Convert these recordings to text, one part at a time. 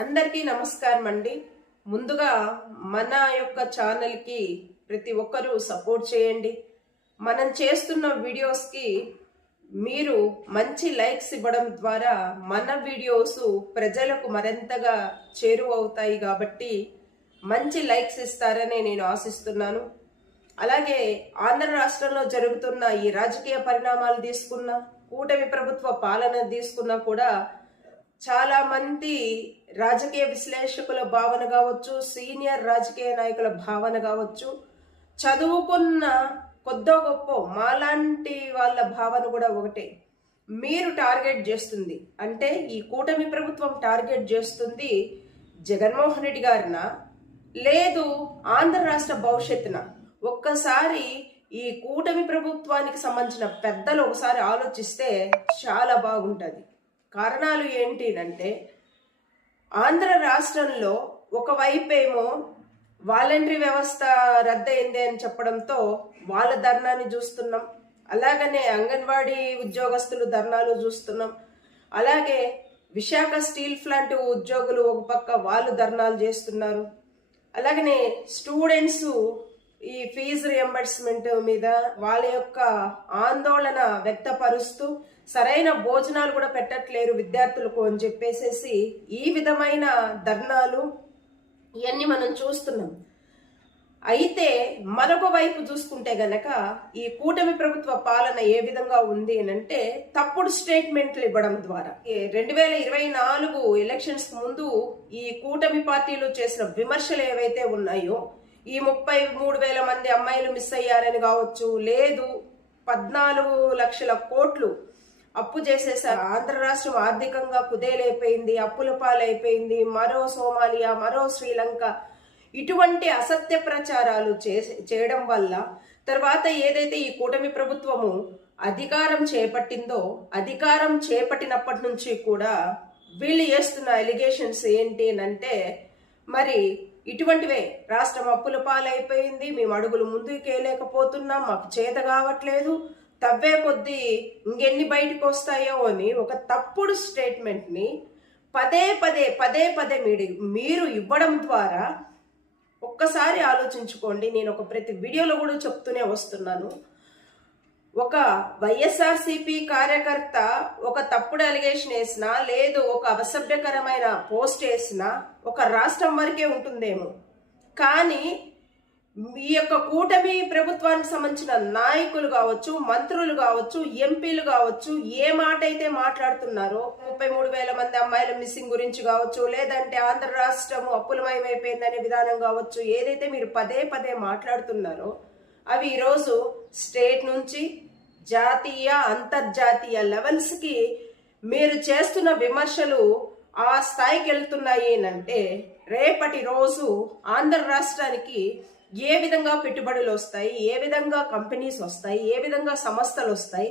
అందరికీ నమస్కారం అండి. ముందుగా మన యొక్క ఛానల్కి ప్రతి ఒక్కరూ సపోర్ట్ చేయండి. మనం చేస్తున్న వీడియోస్కి మీరు మంచి లైక్స్ ఇవ్వడం ద్వారా మన వీడియోస్ ప్రజలకు మరింతగా చేరువవుతాయి కాబట్టి మంచి లైక్స్ ఇస్తారని నేను ఆశిస్తున్నాను. అలాగే ఆంధ్ర రాష్ట్రంలో జరుగుతున్న ఈ రాజకీయ పరిణామాలు తీసుకున్నా, కూటమి ప్రభుత్వ పాలన తీసుకున్నా కూడా చాలా మంది రాజకీయ విశ్లేషకుల భావన కావచ్చు, సీనియర్ రాజకీయ నాయకుల భావన కావచ్చు, చదువుకున్న కొద్దో గొప్ప మాలాంటి వాళ్ళ భావన కూడా ఒకటే. మీరు టార్గెట్ చేస్తుంది అంటే ఈ కూటమి ప్రభుత్వం టార్గెట్ చేస్తుంది జగన్మోహన్ రెడ్డి గారిన, లేదు ఆంధ్ర రాష్ట్ర భవిష్యత్తున. ఒక్కసారి ఈ కూటమి ప్రభుత్వానికి సంబంధించిన పెద్దలు ఒకసారి ఆలోచిస్తే చాలా బాగుంటుంది. కారణాలు ఏంటి అంటే, ఆంధ్ర రాష్ట్రంలో ఒకవైపేమో వాలంటరీ వ్యవస్థ రద్దయింది అని చెప్పడంతో వాళ్ళ ధర్నాన్ని చూస్తున్నాం. అలాగనే అంగన్వాడీ ఉద్యోగస్తులు ధర్నాలు చూస్తున్నాం. అలాగే విశాఖ స్టీల్ ప్లాంట్ ఉద్యోగులు ఒక పక్క వాళ్ళు ధర్నాలు చేస్తున్నారు. అలాగనే స్టూడెంట్స్ ఈ ఫీజు రియంబర్స్మెంట్ మీద వాళ్ళ యొక్క ఆందోళన వ్యక్తపరుస్తూ సరైన భోజనాలు కూడా పెట్టట్లేరు విద్యార్థులకు అని చెప్పేసి ఈ విధమైన ధర్నాలు ఇవన్నీ మనం చూస్తున్నాం. అయితే మరొక వైపు చూసుకుంటే గనక ఈ కూటమి ప్రభుత్వ పాలన ఏ విధంగా ఉంది అని అంటే, తప్పుడు స్టేట్మెంట్లు ఇవ్వడం ద్వారా 2024 ఎలక్షన్స్ ముందు ఈ కూటమి పార్టీలు చేసిన విమర్శలు ఏవైతే ఉన్నాయో, ఈ 33,000 మంది అమ్మాయిలు మిస్ అయ్యారని కావచ్చు, లేదు 14 లక్షల కోట్లు అప్పు చేసేసారు, ఆంధ్ర రాష్ట్రం ఆర్థికంగా కుదేలైపోయింది, అప్పుల పాలైపోయింది, మరో సోమాలియా, మరో శ్రీలంక, ఇటువంటి అసత్య ప్రచారాలు చేయడం వల్ల తర్వాత ఏదైతే ఈ కూటమి ప్రభుత్వము అధికారం చేపట్టిందో, అధికారం చేపట్టినప్పటి నుంచి కూడా వీళ్ళు చేస్తున్న ఎలిగేషన్స్ ఏంటి అంటే, మరి ఇటువంటివే రాష్ట్రం అప్పుల పాలైపోయింది, మేము అడుగులు ముందుకేయలేకపోతున్నాం, మాకు చేత కావట్లేదు, తవ్వే కొద్దీ ఇంకెన్ని బయటకు వస్తాయో అని ఒక తప్పుడు స్టేట్మెంట్ని పదే పదే మీరు ఇవ్వడం ద్వారా ఒక్కసారి ఆలోచించుకోండి. నేను ఒక ప్రతి వీడియోలో కూడా చెప్తూనే వస్తున్నాను. ఒక వైఎస్ఆర్సీపీ కార్యకర్త ఒక తప్పుడు అలిగేషన్ వేసినా, లేదు ఒక అసభ్యకరమైన పోస్ట్ వేసినా ఒక రాష్ట్రం వరకే ఉంటుందేమో, కానీ ఈ యొక్క కూటమి ప్రభుత్వానికి సంబంధించిన నాయకులు కావచ్చు, మంత్రులు కావచ్చు, ఎంపీలు కావచ్చు, ఏ మాట అయితే మాట్లాడుతున్నారో 33,000 మంది అమ్మాయిల మిస్సింగ్ గురించి కావచ్చు, లేదంటే ఆంధ్ర రాష్ట్రం అప్పులమయమైపోయిందనే విధానం కావచ్చు, ఏదైతే మీరు పదే మాట్లాడుతున్నారో అవి ఈరోజు స్టేట్ నుంచి జాతీయ అంతర్జాతీయ లెవెల్స్కి మీరు చేస్తున్న విమర్శలు ఆ స్థాయికి వెళ్తున్నాయి అంటే, రేపటి రోజు ఆంధ్ర రాష్ట్రానికి ఏ విధంగా పెట్టుబడులు వస్తాయి, ఏ విధంగా కంపెనీస్ వస్తాయి, ఏ విధంగా సంస్థలు వస్తాయి,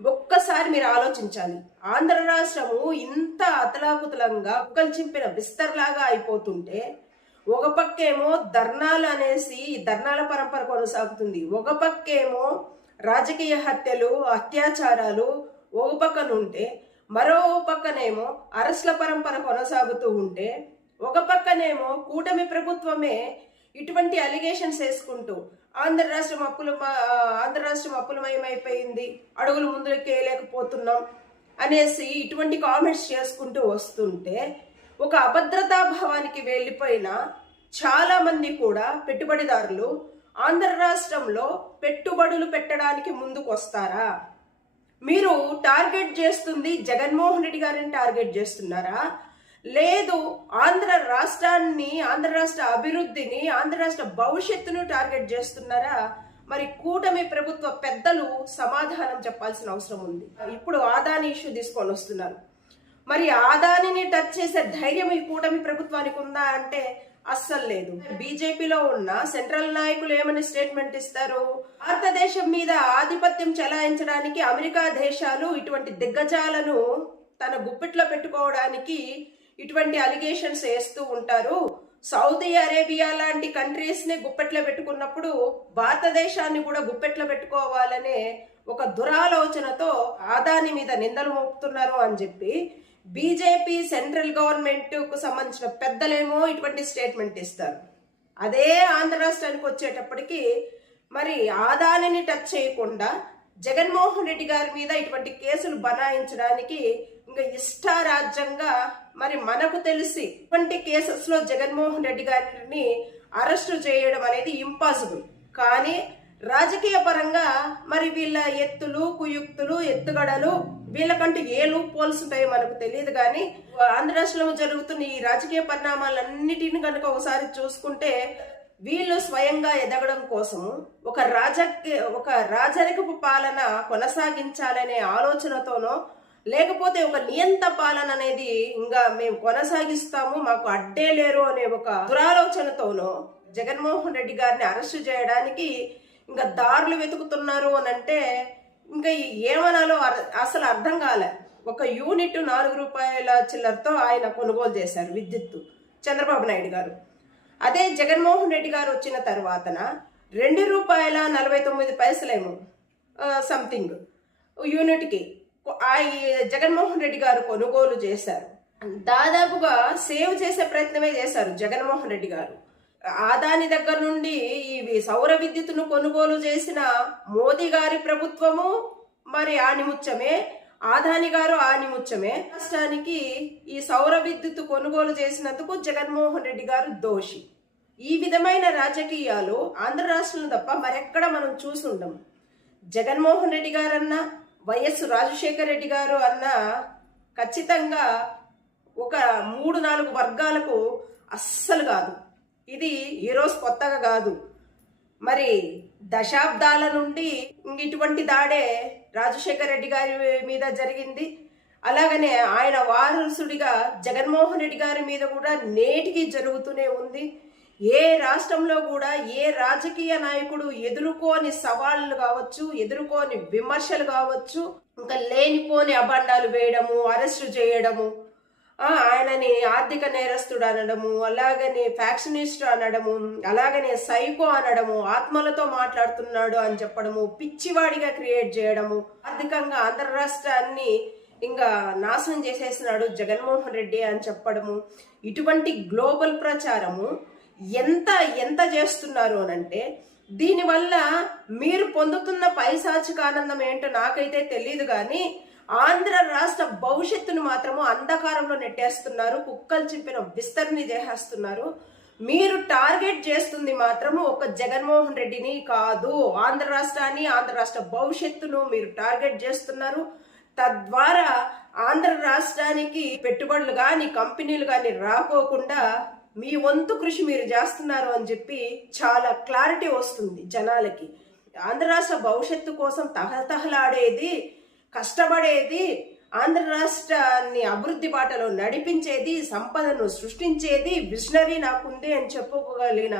ఒక్కసారి మీరు ఆలోచించాలి. ఆంధ్ర రాష్ట్రము ఇంత అతలాకుతలంగా కుక్కలు చింపిన బిస్తర్లాగా అయిపోతుంటే, ఒక పక్కేమో ధర్నాలు అనేసి ధర్నాల పరంపర కొనసాగుతుంది, ఒక పక్కేమో రాజకీయ హత్యలు, అత్యాచారాలు ఒక పక్కనుంటే, మరో పక్కనేమో అరెస్ట్ల పరంపర కొనసాగుతూ ఉంటే, ఒక పక్కనేమో కూటమి ప్రభుత్వమే ఇటువంటి అలిగేషన్స్ వేసుకుంటూ ఆంధ్ర రాష్ట్రం అప్పులమయమైపోయింది, అడుగులు ముందుకేయలేకపోతున్నాం అనేసి ఇటువంటి కామెంట్స్ చేసుకుంటూ వస్తుంటే, ఒక అభద్రతా భావానికి వెళ్ళిపోయిన చాలా మంది కూడా పెట్టుబడిదారులు ఆంధ్ర రాష్ట్రంలో పెట్టుబడులు పెట్టడానికి ముందుకు వస్తారా? మీరు టార్గెట్ చేస్తుంది జగన్మోహన్ రెడ్డి గారిని టార్గెట్ చేస్తున్నారా, లేదు ఆంధ్ర రాష్ట్రాన్ని, ఆంధ్ర రాష్ట్ర అభివృద్ధిని, ఆంధ్ర రాష్ట్ర భవిష్యత్తును టార్గెట్ చేస్తున్నారా? మరి కూటమి ప్రభుత్వ పెద్దలు సమాధానం చెప్పాల్సిన అవసరం ఉంది. ఇప్పుడు ఆదాని ఇష్యూ తీసుకొని వస్తున్నారు. మరి ఆదానిని టచ్ చేసే ధైర్యం ఈ కూటమి ప్రభుత్వానికి ఉందా అంటే అస్సలు లేదు. బీజేపీలో ఉన్న సెంట్రల్ నాయకులు ఏమని స్టేట్మెంట్ ఇస్తారు? భారతదేశం మీద ఆధిపత్యం చెలాయించడానికి అమెరికా దేశాలు ఇటువంటి దిగ్గజాలను తన గుప్పిట్లో పెట్టుకోవడానికి ఇటువంటి అలిగేషన్స్ వేస్తూ ఉంటారు. సౌదీ అరేబియా లాంటి కంట్రీస్ ని గుప్పెట్లో పెట్టుకున్నప్పుడు భారతదేశాన్ని కూడా గుప్పెట్లో పెట్టుకోవాలనే ఒక దురాలోచనతో ఆదాని మీద నిందలు మోపుతున్నారు అని చెప్పి బీజేపీ సెంట్రల్ గవర్నమెంట్ కు సంబంధించిన పెద్దలేమో ఇటువంటి స్టేట్మెంట్ ఇస్తారు. అదే ఆంధ్ర రాష్ట్రానికి వచ్చేటప్పటికి మరి ఆదానిని టచ్ చేయకుండా జగన్మోహన్ రెడ్డి గారి మీద ఇటువంటి కేసులు బనాయించడానికి ఇంకా ఇష్టారాజ్యంగా మరి మనకు తెలిసి ఇటువంటి కేసెస్ లో జగన్మోహన్ రెడ్డి గారిని అరెస్టు చేయడం అనేది ఇంపాసిబుల్. కానీ రాజకీయ పరంగా మరి వీళ్ళ ఎత్తులు కుయుక్తులు ఎత్తుగడలు వీళ్ళకంటూ ఏ లూప్ హోల్స్ ఉంటాయో మనకు తెలియదు. కానీ ఆంధ్ర రాష్ట్రంలో జరుగుతున్న ఈ రాజకీయ పరిణామాలన్నిటిని కనుక ఒకసారి చూసుకుంటే వీళ్ళు స్వయంగా ఎదగడం కోసము ఒక రాజరికపు పాలన కొనసాగించాలనే ఆలోచనతోనో లేకపోతే ఒక నియంత పాలన అనేది ఇంకా మేము కొనసాగిస్తాము మాకు అడ్డే లేరు అనే ఒక దురాలోచనతోనో జగన్మోహన్ రెడ్డి గారిని అరెస్టు చేయడానికి ఇంకా దారులు వెతుకుతున్నారు అని అంటే ఇంకా ఏమనాలో అసలు అర్థం కాలే. ఒక యూనిట్ 4 రూపాయల చిల్లరతో ఆయన కొనుగోలు చేశారు విద్యుత్తు చంద్రబాబు నాయుడు గారు. అదే జగన్మోహన్ రెడ్డి గారు వచ్చిన తర్వాతన ₹2.49 సంథింగ్ యూనిట్కి జగన్మోహన్ రెడ్డి గారు కొనుగోలు చేశారు. దాదాపుగా సేవ్ చేసే ప్రయత్నమే చేశారు జగన్మోహన్ రెడ్డి గారు. ఆదాని దగ్గర నుండి ఈ సౌర విద్యుత్తును కొనుగోలు చేసిన మోదీ గారి ప్రభుత్వము మరి ఆనిముచ్చమే, ఆదాని గారు ఆనిముచ్చమే. రాష్ట్రానికి ఈ సౌర విద్యుత్తు కొనుగోలు చేసినందుకు జగన్మోహన్ రెడ్డి గారు దోషి. ఈ విధమైన రాజకీయాలు ఆంధ్ర రాష్ట్రంలో తప్ప మరెక్కడ మనం చూసుండం. జగన్మోహన్ రెడ్డి గారన్నా వైఎస్ రాజశేఖర రెడ్డి గారు అన్నా ఖచ్చితంగా ఒక 3-4 వర్గాలకు అస్సలు కాదు. ఇది ఈరోజు కొత్తగా కాదు. మరి దశాబ్దాల నుండి ఇటువంటి దాడే రాజశేఖర రెడ్డి గారి మీద జరిగింది. అలాగనే ఆయన వారసుడిగా జగన్మోహన్ రెడ్డి గారి మీద కూడా నేటికి జరుగుతూనే ఉంది. ఏ రాష్ట్రంలో కూడా ఏ రాజకీయ నాయకుడు ఎదుర్కోని సవాళ్లు కావచ్చు, ఎదుర్కోని విమర్శలు కావచ్చు, ఇంకా లేనిపోని అబండాలు వేయడము, అరెస్టు చేయడము, ఆయనని ఆర్థిక నేరస్తుడు అనడము, అలాగనే ఫ్యాక్షనిస్ట్ అనడము, అలాగనే సైకో అనడము, ఆత్మలతో మాట్లాడుతున్నాడు అని చెప్పడము, పిచ్చివాడిగా క్రియేట్ చేయడము, ఆర్థికంగా ఆంధ్ర రాష్ట్రాన్ని ఇంకా నాశనం చేసేసినాడు జగన్మోహన్ రెడ్డి అని చెప్పడము, ఇటువంటి గ్లోబల్ ప్రచారము ఎంత చేస్తున్నారు అనంటే దీనివల్ల మీరు పొందుతున్న పైశాచిక ఆనందం ఏంటో నాకైతే తెలియదు. కానీ ఆంధ్ర రాష్ట్ర భవిష్యత్తును మాత్రము అంధకారంలో నెట్టేస్తున్నారు, కుక్కలు చింపిన విస్తరణ చేసేస్తున్నారు. మీరు టార్గెట్ చేస్తుంది మాత్రము ఒక జగన్మోహన్ రెడ్డిని కాదు, ఆంధ్ర రాష్ట్రాన్ని, ఆంధ్ర రాష్ట్ర భవిష్యత్తును మీరు టార్గెట్ చేస్తున్నారు. తద్వారా ఆంధ్ర రాష్ట్రానికి పెట్టుబడులు కానీ కంపెనీలు కానీ రాకోకుండా మీ వంతు కృషి మీరు చేస్తున్నారు అని చెప్పి చాలా క్లారిటీ వస్తుంది జనాలకి. ఆంధ్ర రాష్ట్ర భవిష్యత్తు కోసం తహతహలాడేది, కష్టపడేది, ఆంధ్ర రాష్ట్రాన్ని అభివృద్ధి బాటలో నడిపించేది, సంపదను సృష్టించేది విజనరీ నాకుంది అని చెప్పుకోగలిగిన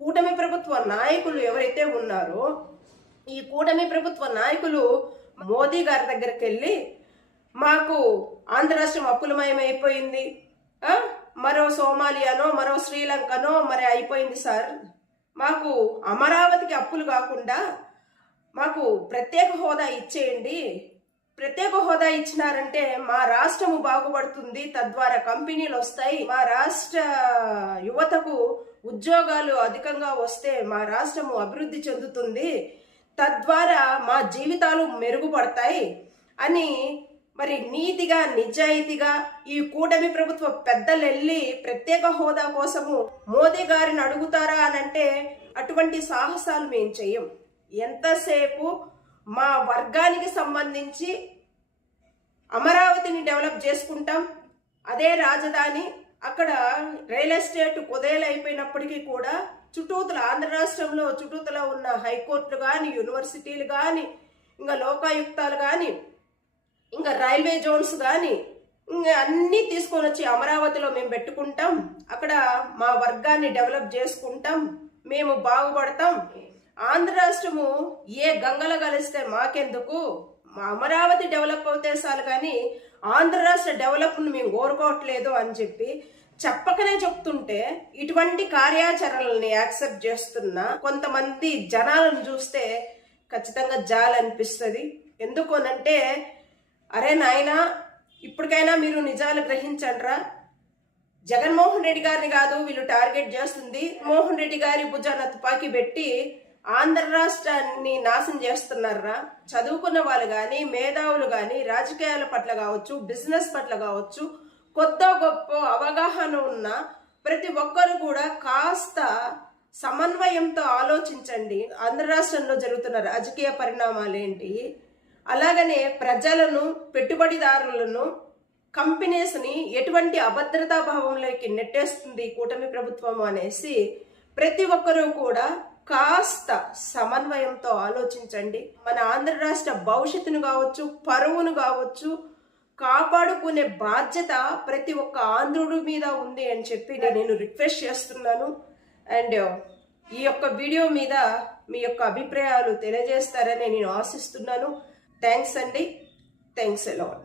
కూటమి ప్రభుత్వ నాయకులు ఎవరైతే ఉన్నారో ఈ కూటమి ప్రభుత్వ నాయకులు మోదీ గారి దగ్గరికి వెళ్ళి మాకు ఆంధ్ర రాష్ట్రం అప్పులమయమైపోయింది, మరో సోమాలియానో మరో శ్రీలంకనో మరి అయిపోయింది సార్, మాకు అమరావతికి అప్పులు కాకుండా మాకు ప్రత్యేక హోదా ఇచ్చేయండి, ప్రత్యేక హోదా ఇచ్చినారంటే మా రాష్ట్రము బాగుపడుతుంది, తద్వారా కంపెనీలు వస్తాయి, మా రాష్ట్ర యువతకు ఉద్యోగాలు అధికంగా వస్తే మా రాష్ట్రము అభివృద్ధి చెందుతుంది, తద్వారా మా జీవితాలు మెరుగుపడతాయి అని మరి నీతిగా నిజాయితీగా ఈ కూటమి ప్రభుత్వ పెద్దలు వెళ్ళి ప్రత్యేక హోదా కోసము మోదీ గారిని అడుగుతారా అనంటే అటువంటి సాహసాలు మేము చెయ్యం. ఎంతసేపు మా వర్గానికి సంబంధించి అమరావతిని డెవలప్ చేసుకుంటాం, అదే రాజధాని, అక్కడ రియల్ ఎస్టేట్ కుదేలైపోయినప్పటికీ కూడా చుట్టూతల ఆంధ్ర రాష్ట్రంలో చుట్టూతల ఉన్న హైకోర్టులు కానీ, యూనివర్సిటీలు కానీ, ఇంకా లోకాయుక్తాలు కానీ, ఇంకా రైల్వే జోన్స్ కానీ ఇంకా అన్నీ తీసుకొని వచ్చి అమరావతిలో మేము పెట్టుకుంటాం, అక్కడ మా వర్గాన్ని డెవలప్ చేసుకుంటాం, మేము బాగుపడతాం. ఆంధ్ర రాష్ట్రము ఏ గంగలో కలిస్తే మాకెందుకు, మా అమరావతి డెవలప్ అవుతే చాలు కానీ ఆంధ్ర రాష్ట్ర డెవలప్ను మేము కోరుకోవట్లేదు అని చెప్పి చెప్పకనే చెప్తుంటే ఇటువంటి కార్యాచరణల్ని యాక్సెప్ట్ చేస్తున్న కొంతమంది జనాలను చూస్తే ఖచ్చితంగా జాలి అనిపిస్తుంది. ఎందుకనంటే అరే నాయనా, ఇప్పటికైనా మీరు నిజాలు గ్రహించండిరా. జగన్మోహన్ రెడ్డి గారిని కాదు వీళ్ళు టార్గెట్ చేస్తుంది, మోహన్ రెడ్డి గారి భుజాన తుపాకీ పెట్టి ఆంధ్ర రాష్ట్రాన్ని నాశనం చేస్తున్నారా. చదువుకున్న వాళ్ళు కానీ, మేధావులు కానీ, రాజకీయాల పట్ల కావచ్చు, బిజినెస్ పట్ల కావచ్చు, కొత్త గొప్ప అవగాహన ఉన్న ప్రతి ఒక్కరు కూడా కాస్త సమన్వయంతో ఆలోచించండి. ఆంధ్ర రాష్ట్రంలో జరుగుతున్న రాజకీయ పరిణామాలు ఏంటి, అలాగనే ప్రజలను, పెట్టుబడిదారులను, కంపెనీస్ని ఎటువంటి అభద్రతా భావంలోకి నెట్టేస్తుంది కూటమి ప్రభుత్వం అనేసి ప్రతి ఒక్కరూ కూడా కాస్త సమన్వయంతో ఆలోచించండి. మన ఆంధ్ర రాష్ట్ర భవిష్యత్తును కావచ్చు, పరువును కావచ్చు కాపాడుకునే బాధ్యత ప్రతి ఒక్క ఆంధ్రుడి మీద ఉంది అని చెప్పి నేను రిక్వెస్ట్ చేస్తున్నాను. అండ్ ఈ యొక్క వీడియో మీద మీ యొక్క అభిప్రాయాలు తెలియజేస్తారని నేను ఆశిస్తున్నాను. థ్యాంక్స్ అండి. Thanks allot.